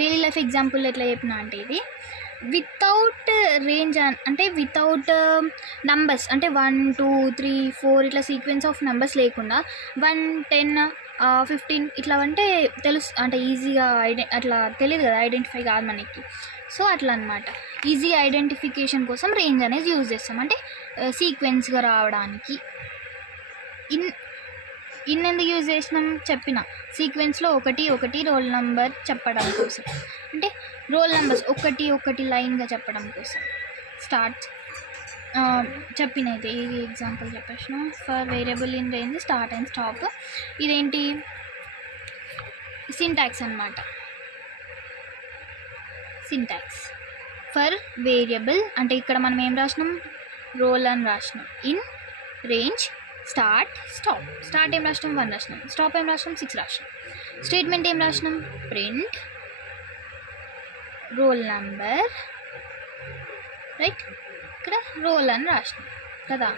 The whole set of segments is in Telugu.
డైలీ లైఫ్ ఎగ్జాంపుల్ ఎట్లా చెప్పినా అంటే ఇది వితౌట్ రేంజ్ అంటే వితౌట్ నంబర్స్ అంటే 1 2 3 4 ఇట్లా సీక్వెన్స్ ఆఫ్ నెంబర్స్ లేకుండా 1 10 15 ఇట్లా అంటే అంటే ఈజీగా అట్లా తెలియదు కదా, ఐడెంటిఫై కాదు మనకి. సో అట్లా అనమాట, ఈజీ ఐడెంటిఫికేషన్ కోసం రేంజ్ అనేది యూజ్ చేస్తాం, అంటే సీక్వెన్స్గా రావడానికి. ఇన్ ఎందుకు యూజ్ చేసినాం చెప్పిన, సీక్వెన్స్లో 1 1 రోల్ నెంబర్ చెప్పడం కోసం, అంటే రోల్ నెంబర్స్ 1 1 లైన్గా చెప్పడం కోసం. స్టార్ట్ చెప్పినైతే ఇది ఎగ్జాంపుల్ చెప్పేసిన. For variable in range start and stop, ఇదేంటి సింటాక్స్ అన్నమాట. సింటాక్స్ ఫర్ వేరియబుల్ అంటే ఇక్కడ మనం ఏం రాసినాం, రోల్ అని రాసినాం. In range start stop, start ఏం రాసినాం 1 రాసినాం, స్టాప్ ఏం రాసినాం 6 రాసినాం. స్టేట్మెంట్ ఏం రాసినాం, ప్రింట్ రోల్ నంబర్, రైట్, ఇక్కడ రోల్ అని రాసినాం కదా.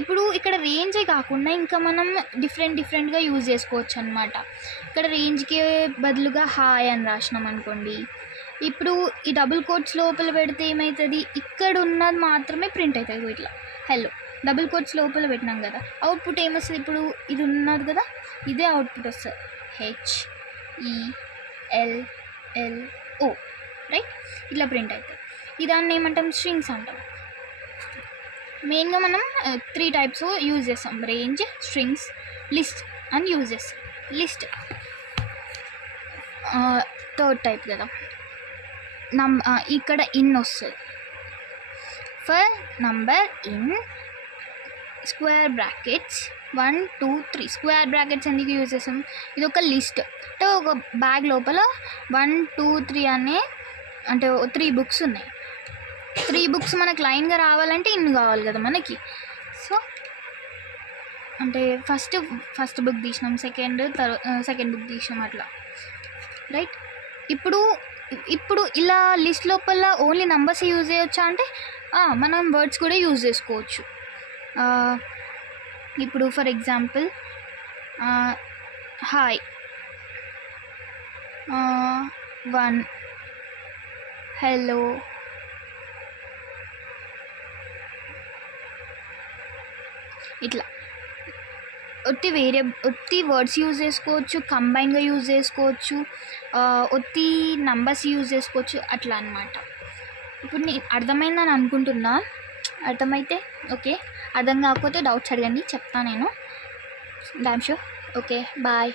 ఇప్పుడు ఇక్కడ రేంజే కాకుండా ఇంకా మనం డిఫరెంట్గా యూజ్ చేసుకోవచ్చు అనమాట. ఇక్కడ రేంజ్కి బదులుగా హాయ్ అని రాసినాం అనుకోండి, ఇప్పుడు ఈ డబుల్ కోట్స్ లోపల పెడితే ఏమవుతుంది, ఇక్కడ ఉన్నది మాత్రమే ప్రింట్ అవుతుంది. ఇట్లా హలో డబుల్ కోట్స్ లోపల పెట్టినాం కదా, అవుట్పుట్ ఏమొస్తుంది, ఇప్పుడు ఇది ఉన్నది కదా, ఇదే అవుట్పుట్ వస్తుంది, HELLO, రైట్, ఇట్లా ప్రింట్ అవుతుంది. ఇదాన్ని ఏమంటాం, స్ట్రింగ్స్ అంటాం. మెయిన్గా మనం 3 టైప్స్ యూజ్ చేస్తాం, రేంజ్, స్ట్రింగ్స్, లిస్ట్ అని యూజ్ చేస్తాం. లిస్ట్ థర్డ్ టైప్ కదా. ఇక్కడ ఇన్ వస్తుంది, for number in square brackets 1 2 3. Square brackets ఎందుకు యూజ్ చేస్తాం, ఇది ఒక లిస్ట్, అంటే ఒక బ్యాగ్ లోపల 1 2 3 అనే అంటే 3 బుక్స్ ఉన్నాయి. 3 బుక్స్ మనకు లైన్గా రావాలంటే ఇన్ కావాలి కదా మనకి. సో అంటే ఫస్ట్ బుక్ తీసినాం, సెకండ్ బుక్ తీసినాం అట్లా, రైట్. ఇప్పుడు ఇలా లిస్ట్ లోపల ఓన్లీ నంబర్స్ యూజ్ చేయొచ్చా అంటే మనం వర్డ్స్ కూడా యూజ్ చేసుకోవచ్చు. ఇప్పుడు ఫర్ ఎగ్జాంపుల్ హాయ్ 1, హలో ఇట్లా ఒత్తి వర్డ్స్ యూజ్ చేసుకోవచ్చు, కంబైన్గా యూజ్ చేసుకోవచ్చు, ఒత్తి నంబర్స్ యూజ్ చేసుకోవచ్చు, అట్లా అనమాట. ఇప్పుడు నేను అర్థమైందని అనుకుంటున్నా, అర్థమైతే ఓకే, అర్థం కాకపోతే డౌట్స్ అడగండి, చెప్తాను నేను. Damn sure. Okay, bye.